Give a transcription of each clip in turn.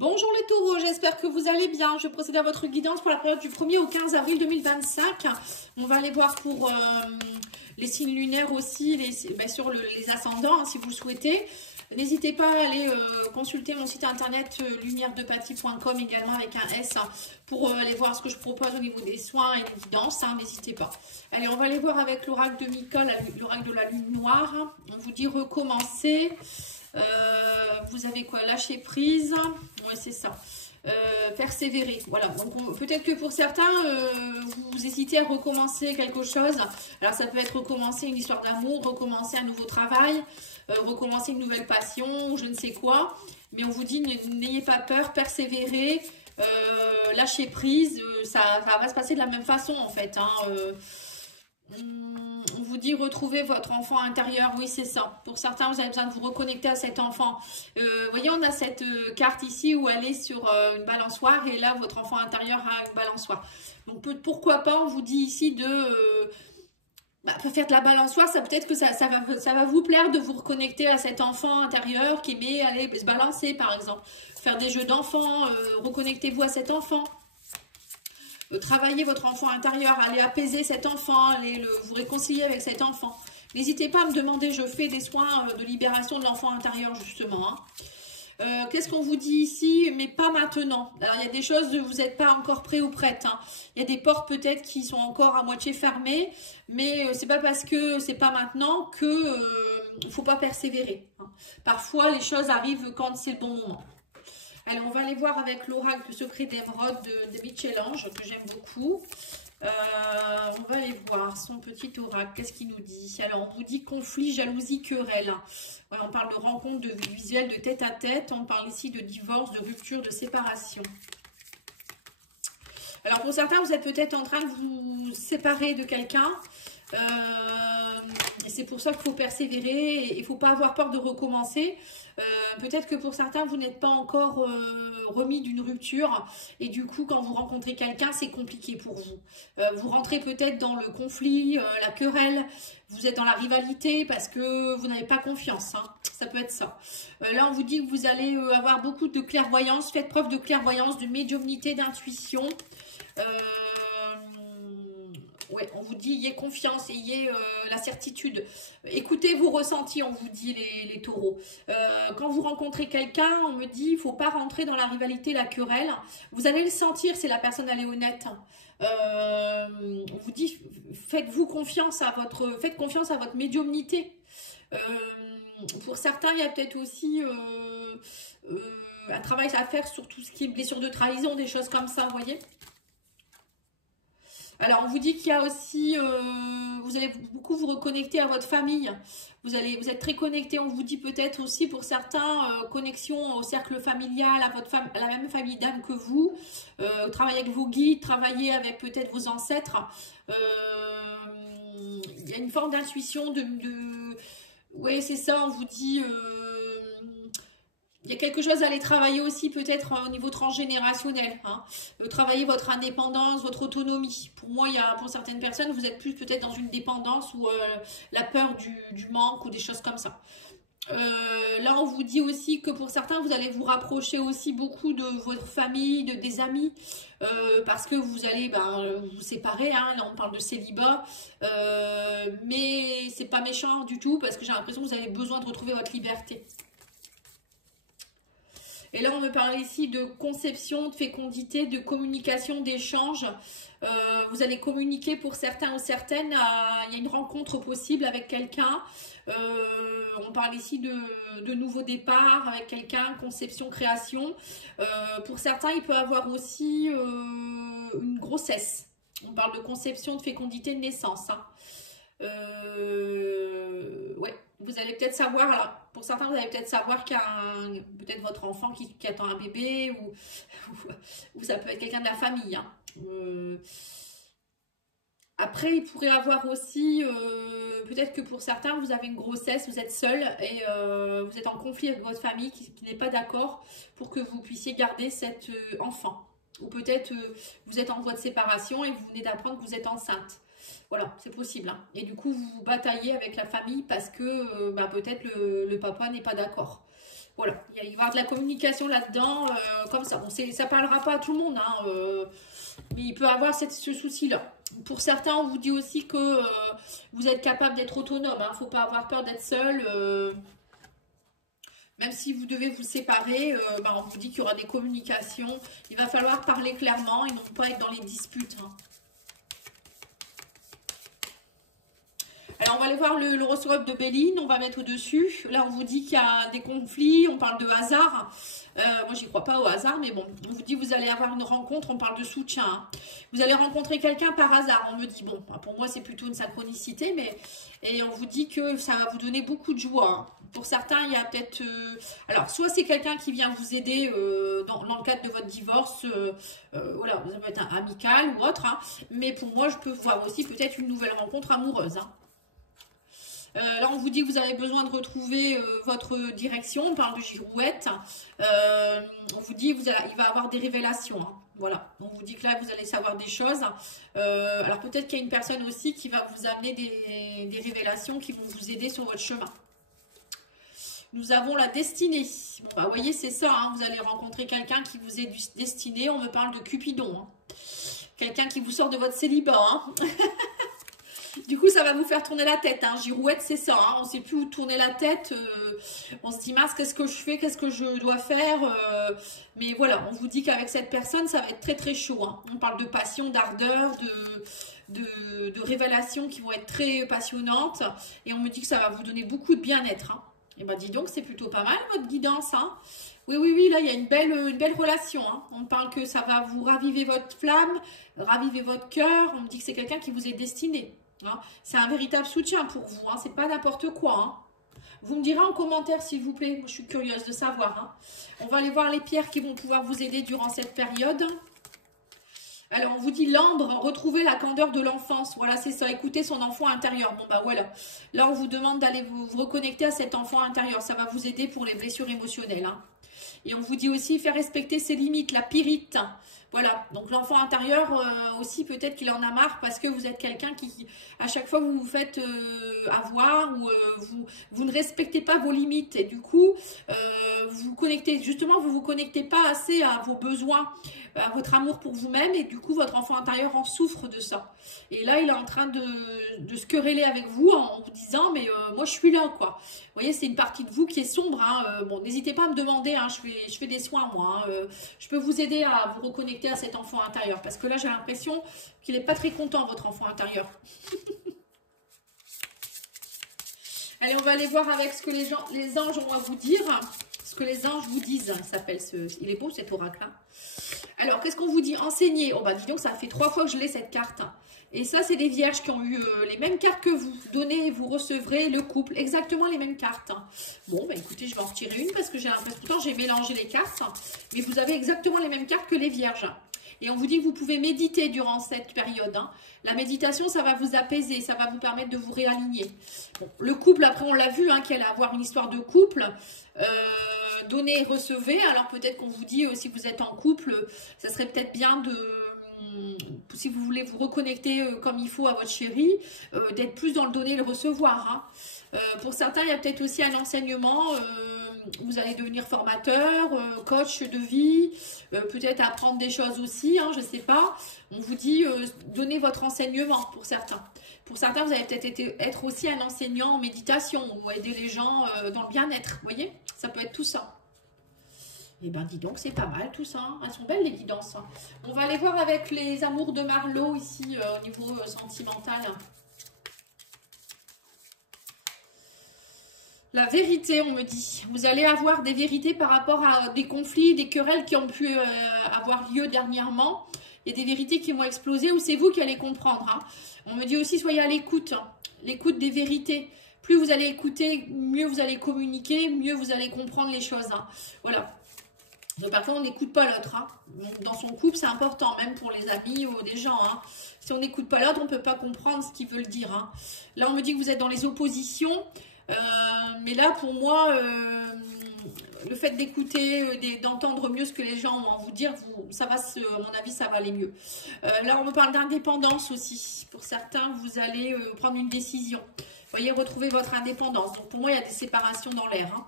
Bonjour les taureaux, j'espère que vous allez bien. Je procède à votre guidance pour la période du 1er au 15 avril 2025. On va aller voir pour les signes lunaires aussi, sur les ascendants, si vous le souhaitez. N'hésitez pas à aller consulter mon site internet lumièredepathie.com également avec un S pour aller voir ce que je propose au niveau des soins et des guidances. N'hésitez pas. Allez, on va aller voir avec l'oracle de Mika, l'oracle de la lune noire. On vous dit recommencer. Vous avez quoi? Lâcher prise. Ouais, c'est ça. Persévérer. Voilà. Donc peut-être que pour certains, vous hésitez à recommencer quelque chose. Alors ça peut être recommencer une histoire d'amour, recommencer un nouveau travail, recommencer une nouvelle passion, je ne sais quoi. Mais on vous dit n'ayez pas peur, persévérez, lâchez prise. Ça va se passer de la même façon en fait. On vous dit retrouver votre enfant intérieur, oui c'est ça. Pour certains, vous avez besoin de vous reconnecter à cet enfant. Vous voyez, on a cette carte ici où elle est sur une balançoire et là, votre enfant intérieur a une balançoire. Donc pourquoi pas, on vous dit ici de faire de la balançoire, ça peut-être que ça va vous plaire de vous reconnecter à cet enfant intérieur qui aimait aller se balancer par exemple. Faire des jeux d'enfants, reconnectez-vous à cet enfant. Travailler votre enfant intérieur, aller apaiser cet enfant, aller vous réconcilier avec cet enfant. N'hésitez pas à me demander, je fais des soins de libération de l'enfant intérieur justement. Qu'est-ce qu'on vous dit ici? Mais pas maintenant. Alors, il y a des choses, vous n'êtes pas encore prêt ou prête. Il y a des portes peut-être qui sont encore à moitié fermées, mais c'est pas parce que c'est pas maintenant que il faut pas persévérer. Parfois, les choses arrivent quand c'est le bon moment. Alors, on va aller voir avec l'oracle secret d'émeraude de Michel-Ange, que j'aime beaucoup. On va aller voir son petit oracle. Qu'est-ce qu'il nous dit? Alors, on vous dit conflit, jalousie, querelle. Ouais, on parle de rencontre, de visuel, de tête à tête. On parle ici de divorce, de rupture, de séparation. Alors, pour certains, vous êtes peut-être en train de vous séparer de quelqu'un. Et c'est pour ça qu'il faut persévérer. Il ne faut pas avoir peur de recommencer. Peut-être que pour certains, vous n'êtes pas encore remis d'une rupture et du coup, quand vous rencontrez quelqu'un, c'est compliqué pour vous. Vous rentrez peut-être dans le conflit, la querelle, vous êtes dans la rivalité parce que vous n'avez pas confiance. Ça peut être ça. Là, on vous dit que vous allez avoir beaucoup de clairvoyance. Faites preuve de clairvoyance, de médiumnité, d'intuition. Ouais, on vous dit, ayez confiance, ayez la certitude. Écoutez vos ressentis, on vous dit les taureaux. Quand vous rencontrez quelqu'un, on me dit, il ne faut pas rentrer dans la rivalité, la querelle. Vous allez le sentir, c'est la personne, elle est honnête. On vous dit, faites-vous confiance à faites confiance à votre médiumnité. Pour certains, il y a peut-être aussi un travail à faire sur tout ce qui est blessure de trahison, des choses comme ça, vous voyez. Alors, on vous dit qu'il y a aussi, vous allez beaucoup vous reconnecter à votre famille. Vous êtes très connecté. On vous dit peut-être aussi pour certains, connexion au cercle familial, à la même famille d'âme que vous. Travailler avec vos guides, travailler avec peut-être vos ancêtres. Il y a une forme d'intuition, oui, c'est ça, on vous dit... il y a quelque chose à aller travailler aussi peut-être au niveau transgénérationnel. Travailler votre indépendance, votre autonomie. Pour moi, pour certaines personnes, vous êtes plus peut-être dans une dépendance ou la peur du manque ou des choses comme ça. Là, on vous dit aussi que pour certains, vous allez vous rapprocher aussi beaucoup de votre famille, des amis, parce que vous allez vous séparer. Là, on parle de célibat, mais c'est pas méchant du tout parce que j'ai l'impression que vous avez besoin de retrouver votre liberté. Et là, on me parle ici de conception, de fécondité, de communication, d'échange. Vous allez communiquer pour certains ou certaines. Il y a une rencontre possible avec quelqu'un. On parle ici de nouveaux départs avec quelqu'un, conception, création. Pour certains, il peut avoir aussi une grossesse. On parle de conception, de fécondité, de naissance. Ouais, vous allez peut-être savoir, alors, pour certains, vous allez peut-être savoir qu'il y a peut-être votre enfant qui attend un bébé ou ça peut être quelqu'un de la famille. Après, il pourrait avoir aussi, peut-être que pour certains, vous avez une grossesse, vous êtes seul et vous êtes en conflit avec votre famille qui n'est pas d'accord pour que vous puissiez garder cet enfant. Ou peut-être vous êtes en voie de séparation et vous venez d'apprendre que vous êtes enceinte. Voilà, c'est possible. Et du coup, vous vous bataillez avec la famille parce que peut-être le papa n'est pas d'accord. Voilà, il va y avoir de la communication là-dedans, comme ça. Bon, ça parlera pas à tout le monde, hein, mais il peut avoir ce souci-là. Pour certains, on vous dit aussi que vous êtes capable d'être autonome. Il ne faut pas avoir peur d'être seul. Même si vous devez vous séparer, on vous dit qu'il y aura des communications. Il va falloir parler clairement et non pas être dans les disputes. Hein. Alors, on va aller voir l'horoscope de Béline, on va mettre au-dessus. Là, on vous dit qu'il y a des conflits, on parle de hasard. Moi, j'y crois pas au hasard, mais bon, on vous dit que vous allez avoir une rencontre, on parle de soutien. Hein. Vous allez rencontrer quelqu'un par hasard. On me dit, bon, pour moi, c'est plutôt une synchronicité, mais... Et on vous dit que ça va vous donner beaucoup de joie. Hein. Pour certains, il y a peut-être... alors, soit c'est quelqu'un qui vient vous aider dans le cadre de votre divorce, voilà, ça peut être un amical ou autre, hein. Mais pour moi, je peux voir aussi peut-être une nouvelle rencontre amoureuse, hein. Là, on vous dit que vous avez besoin de retrouver votre direction. On parle de girouette. On vous dit qu'il va y avoir des révélations. Hein. Voilà. On vous dit que là, vous allez savoir des choses. Alors, peut-être qu'il y a une personne aussi qui va vous amener des révélations qui vont vous aider sur votre chemin. Nous avons la destinée. Bon, bah, vous voyez, c'est ça. Hein. Vous allez rencontrer quelqu'un qui vous est destiné. On me parle de Cupidon. Hein. Quelqu'un qui vous sort de votre célibat. Hein. Du coup, ça va vous faire tourner la tête. Hein. Girouette, c'est ça. Hein. On ne sait plus où tourner la tête. On se dit, mince, qu'est-ce que je fais? Qu'est-ce que je dois faire? Mais voilà, on vous dit qu'avec cette personne, ça va être très, très chaud. Hein. On parle de passion, d'ardeur, de révélations qui vont être très passionnantes. Et on me dit que ça va vous donner beaucoup de bien-être. Hein. Et bien, dis donc, c'est plutôt pas mal, votre guidance. Hein. Oui, oui, oui, là, il y a une belle relation. Hein. On me parle que ça va vous raviver votre flamme, raviver votre cœur. On me dit que c'est quelqu'un qui vous est destiné. Hein. C'est un véritable soutien pour vous, hein. C'est pas n'importe quoi. Hein. Vous me direz en commentaire s'il vous plaît, moi, je suis curieuse de savoir. Hein. On va aller voir les pierres qui vont pouvoir vous aider durant cette période. Alors on vous dit l'ambre, retrouver la candeur de l'enfance. Voilà, c'est ça, écouter son enfant intérieur. Bon bah voilà, là on vous demande d'aller vous reconnecter à cet enfant intérieur. Ça va vous aider pour les blessures émotionnelles. Hein. Et on vous dit aussi faire respecter ses limites, la pyrite. Voilà, donc l'enfant intérieur aussi peut-être qu'il en a marre parce que vous êtes quelqu'un qui, à chaque fois vous vous faites avoir ou vous ne respectez pas vos limites et du coup vous vous connectez, justement vous vous connectez pas assez à vos besoins, à votre amour pour vous-même et du coup votre enfant intérieur en souffre de ça. Et là il est en train de se quereller avec vous en vous disant mais moi je suis là quoi. Vous voyez c'est une partie de vous qui est sombre. Hein. Bon n'hésitez pas à me demander, hein, je fais des soins moi. Hein. Je peux vous aider à vous reconnecter à cet enfant intérieur parce que là j'ai l'impression qu'il n'est pas très content votre enfant intérieur. Allez on va aller voir avec ce que les anges ont à vous dire, ce que les anges vous disent. Il est beau cet oracle. Hein. Alors qu'est-ce qu'on vous dit? Enseigner. Oh bah dis donc ça fait 3 fois que je l'ai cette carte. Et ça c'est des vierges qui ont eu les mêmes cartes que vous. Donnez, vous recevrez le couple, exactement les mêmes cartes. Bon bah écoutez je vais en retirer une parce que j'ai l'impression que pourtant j'ai mélangé les cartes. Mais vous avez exactement les mêmes cartes que les vierges. Et on vous dit que vous pouvez méditer durant cette période. Hein. La méditation, ça va vous apaiser, ça va vous permettre de vous réaligner. Bon, le couple, après, on l'a vu, hein, qu'elle a avoir une histoire de couple. Donnez et recevez. Alors, peut-être qu'on vous dit, si vous êtes en couple, ça serait peut-être bien si vous voulez vous reconnecter comme il faut à votre chéri, d'être plus dans le donner et le recevoir. Hein. Pour certains, il y a peut-être aussi un enseignement... vous allez devenir formateur, coach de vie, peut-être apprendre des choses aussi, hein, je ne sais pas. On vous dit, donnez votre enseignement pour certains. Pour certains, vous allez peut-être être aussi un enseignant en méditation ou aider les gens dans le bien-être. Vous voyez, ça peut être tout ça. Eh bien, dis donc, c'est pas mal tout ça. Hein. Elles sont belles les guidances. Hein. On va aller voir avec les amours de Marlo ici au niveau sentimental. La vérité, on me dit. Vous allez avoir des vérités par rapport à des conflits, des querelles qui ont pu avoir lieu dernièrement. Il y a des vérités qui vont exploser ou c'est vous qui allez comprendre. Hein. On me dit aussi, soyez à l'écoute. L'écoute des vérités. Plus vous allez écouter, mieux vous allez communiquer, mieux vous allez comprendre les choses. Hein. Voilà. Donc, parfois, on n'écoute pas l'autre. Hein. Dans son couple, c'est important, même pour les amis ou des gens. Hein. Si on n'écoute pas l'autre, on ne peut pas comprendre ce qu'ils veulent dire. Hein. Là, on me dit que vous êtes dans les oppositions. Mais là, pour moi, le fait d'écouter, d'entendre mieux ce que les gens vont vous dire, ça va, à mon avis, ça va aller mieux. Là, on me parle d'indépendance aussi. Pour certains, vous allez prendre une décision. Vous voyez, retrouver votre indépendance. Donc, pour moi, il y a des séparations dans l'air. Hein.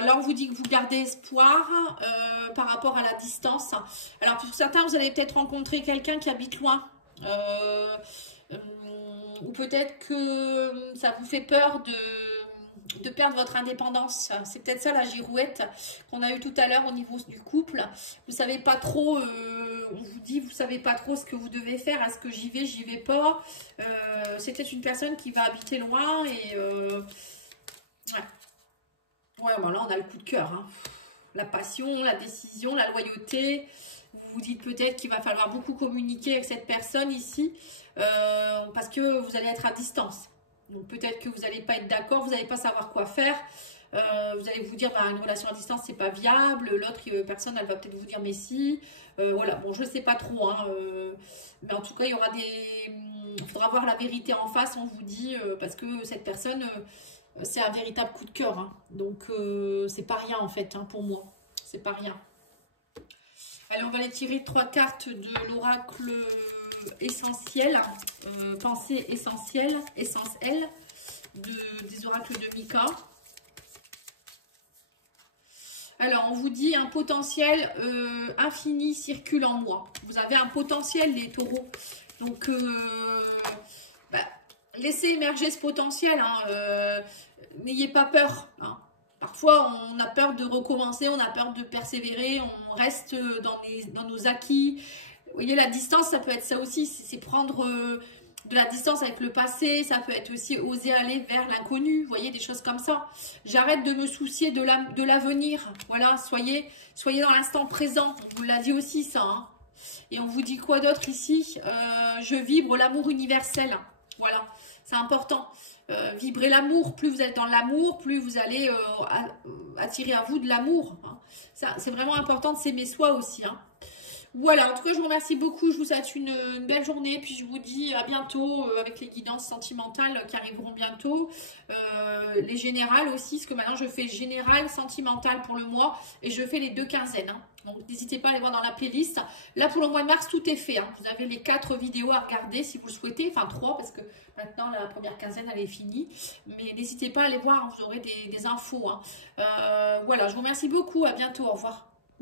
Là, on vous dit que vous gardez espoir par rapport à la distance. Alors, pour certains, vous allez peut-être rencontrer quelqu'un qui habite loin. Ou peut-être que ça vous fait peur de perdre votre indépendance. C'est peut-être ça la girouette qu'on a eu tout à l'heure au niveau du couple. Vous savez pas trop, on vous dit, vous savez pas trop ce que vous devez faire. Est-ce que j'y vais pas. C'est peut-être une personne qui va habiter loin et ouais, bon, là on a le coup de cœur. Hein. La passion, la décision, la loyauté. Vous vous dites peut-être qu'il va falloir beaucoup communiquer avec cette personne ici parce que vous allez être à distance. Donc peut-être que vous n'allez pas être d'accord, vous n'allez pas savoir quoi faire. Vous allez vous dire bah, une relation à distance c'est pas viable. L'autre personne elle va peut-être vous dire mais si. Voilà, bon je sais pas trop. Hein, mais en tout cas il y aura il faudra voir la vérité en face, on vous dit, parce que cette personne c'est un véritable coup de cœur. Hein. Donc c'est pas rien en fait hein, pour moi. C'est pas rien. Allez, on va aller tirer 3 cartes de l'oracle essentiel, pensée essentielle, essence L, des oracles de Mika. Alors, on vous dit un potentiel infini circule en moi. Vous avez un potentiel, les taureaux. Donc, laissez émerger ce potentiel. Hein, n'ayez pas peur. Hein. Parfois, on a peur de recommencer, on a peur de persévérer, on reste dans nos acquis. Vous voyez, la distance, ça peut être ça aussi, c'est prendre de la distance avec le passé, ça peut être aussi oser aller vers l'inconnu, vous voyez, des choses comme ça. J'arrête de me soucier de l'avenir, voilà, soyez dans l'instant présent, on vous l'a dit aussi ça. Hein. Et on vous dit quoi d'autre ici je vibre l'amour universel, voilà, c'est important. Vibrez l'amour, plus vous êtes dans l'amour, plus vous allez attirer à vous de l'amour. Hein. C'est vraiment important de s'aimer soi aussi. Hein. Voilà, en tout cas, je vous remercie beaucoup. Je vous souhaite une belle journée. Puis je vous dis à bientôt avec les guidances sentimentales qui arriveront bientôt. Les générales aussi, parce que maintenant je fais général, sentimental pour le mois. Et je fais les 2 quinzaines. Hein. Donc n'hésitez pas à aller voir dans la playlist. Là, pour le mois de mars, tout est fait. Hein. Vous avez les 4 vidéos à regarder si vous le souhaitez. Enfin 3, parce que maintenant, la première quinzaine, elle est finie. Mais n'hésitez pas à aller voir. Hein. Vous aurez des infos. Hein. Voilà, je vous remercie beaucoup. À bientôt. Au revoir.